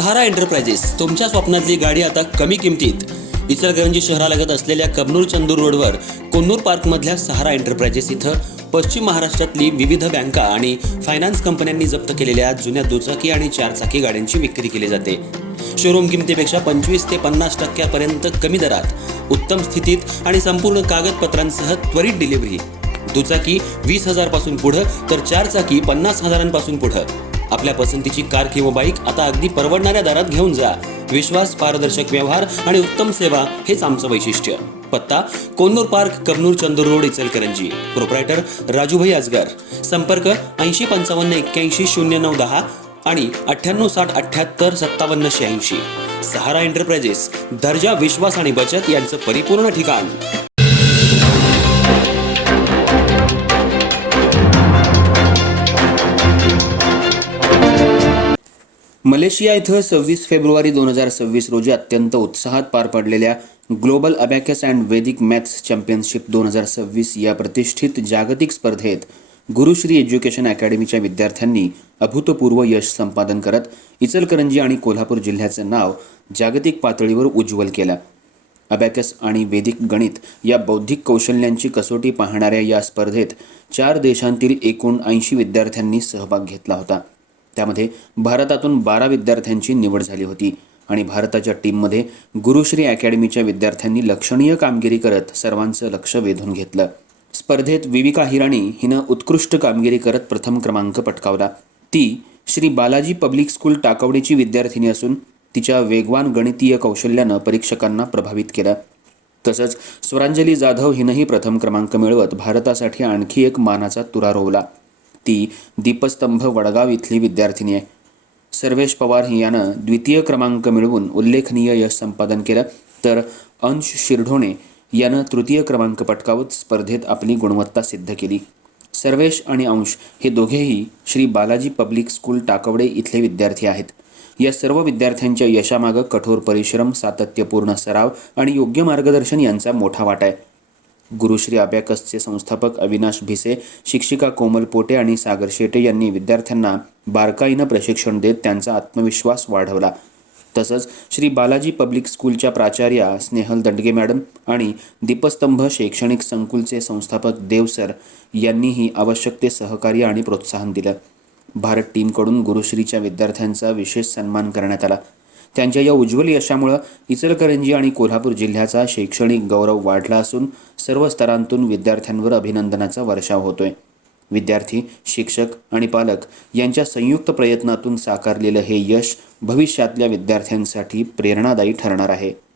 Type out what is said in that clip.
सहारा enterprises तुमच्या स्वप्नातली गाडी आता कमी किमतीत. इचलकरंजी शहरालगत असलेल्या कबनूर चंदूर रोडवर कोन्नूर पार्कमधल्या सहारा एंटरप्राइजेस इथं पश्चिम महाराष्ट्रातली विविध बँका आणि फायनान्स कंपन्यांनी जप्त केलेल्या जुन्या दुचाकी आणि चारचाकी गाड्यांची विक्री केली जाते. शोरूम किमतीपेक्षा 25 ते 50% कमी दरात, उत्तम स्थितीत आणि संपूर्ण कागदपत्रांसह त्वरित डिलिव्हरी. दुचाकी 20,000 पासून पुढे तर चारचाकी 50,000 पुढे. आपल्या पसंतीची कार किंवा बाईक आता अगदी परवडणाऱ्या दरात घेऊन जा. विश्वास, पारदर्शक व्यवहार आणि उत्तम सेवा हेच आमचं वैशिष्ट्य. पत्ता Konnur park, Kabnur Chandur road, Ichalkaranji. Proprietor Rajubhai Ajgar. संपर्क 8055810910 आणि 9860785786. सहारा एंटरप्राइजेस, दर्जा, विश्वास आणि बचत यांचं परिपूर्ण ठिकाण. मलेशिया इथं 26 फेब्रुवारी 2026 रोजी अत्यंत उत्साहात पार पडलेल्या ग्लोबल अबॅकस अँड वैदिक मॅथ्स चॅम्पियनशिप 2026 या प्रतिष्ठित जागतिक स्पर्धेत गुरुश्री एज्युकेशन अकॅडमीच्या विद्यार्थ्यांनी अभूतपूर्व यश संपादन करत इचलकरंजी आणि कोल्हापूर जिल्ह्याचं नाव जागतिक पातळीवर उज्ज्वल केलं. अबॅकस आणि वैदिक गणित या बौद्धिक कौशल्यांची कसोटी पाहणाऱ्या या स्पर्धेत 4 देशांतील एकूण 80 विद्यार्थ्यांनी सहभाग घेतला होता. त्यामध्ये भारतातून 12 विद्यार्थ्यांची निवड झाली होती आणि भारताच्या टीममध्ये गुरुश्री अकॅडमीच्या विद्यार्थ्यांनी लक्षणीय कामगिरी करत सर्वांचं लक्ष वेधून घेतलं. स्पर्धेत विविका हिराणी हिनं उत्कृष्ट कामगिरी करत प्रथम क्रमांक पटकावला. ती श्री बालाजी पब्लिक स्कूल टाकवडीची विद्यार्थिनी असून तिच्या वेगवान गणितीय कौशल्यानं परीक्षकांना प्रभावित केलं. तसंच स्वरांजली जाधव हिनंही प्रथम क्रमांक मिळवत भारतासाठी आणखी एक मानाचा तुरा रोवला. ती दीपस्तंभ वडगाव इथली विद्यार्थिनी आहे. सर्वेश पवार यानं द्वितीय क्रमांक मिळवून उल्लेखनीय यश संपादन केलं, तर अंश शिरढोणे यानं तृतीय क्रमांक पटकावत स्पर्धेत आपली गुणवत्ता सिद्ध केली. सर्वेश आणि अंश हे दोघेही श्री बालाजी पब्लिक स्कूल टाकवडे इथले विद्यार्थी आहेत. या सर्व विद्यार्थ्यांच्या यशामागं कठोर परिश्रम, सातत्यपूर्ण सराव आणि योग्य मार्गदर्शन यांचा मोठा वाटा आहे. गुरुश्री अबॅकसचे संस्थापक अविनाश भिसे, शिक्षिका कोमल पोटे आणि सागर शेटे यांनी विद्यार्थ्यांना बारकाईनं प्रशिक्षण देत त्यांचा आत्मविश्वास वाढवला. तसंच श्री बालाजी पब्लिक स्कूलच्या प्राचार्या स्नेहल दंडगे मॅडम आणि दीपस्तंभ शैक्षणिक संकुलचे संस्थापक देव सर यांनीही आवश्यक ते सहकार्य आणि प्रोत्साहन दिलं. भारत टीमकडून गुरुश्रीच्या विद्यार्थ्यांचा विशेष सन्मान करण्यात आला. त्यांच्या या उज्ज्वल यशामुळे इचलकरंजी आणि कोल्हापूर जिल्ह्याचा शैक्षणिक गौरव वाढला असून सर्व स्तरांतून विद्यार्थ्यांवर अभिनंदनाचा वर्षाव होतोय. विद्यार्थी, शिक्षक आणि पालक यांच्या संयुक्त प्रयत्नातून साकारलेलं हे यश भविष्यातल्या विद्यार्थ्यांसाठी प्रेरणादायी ठरणार आहे.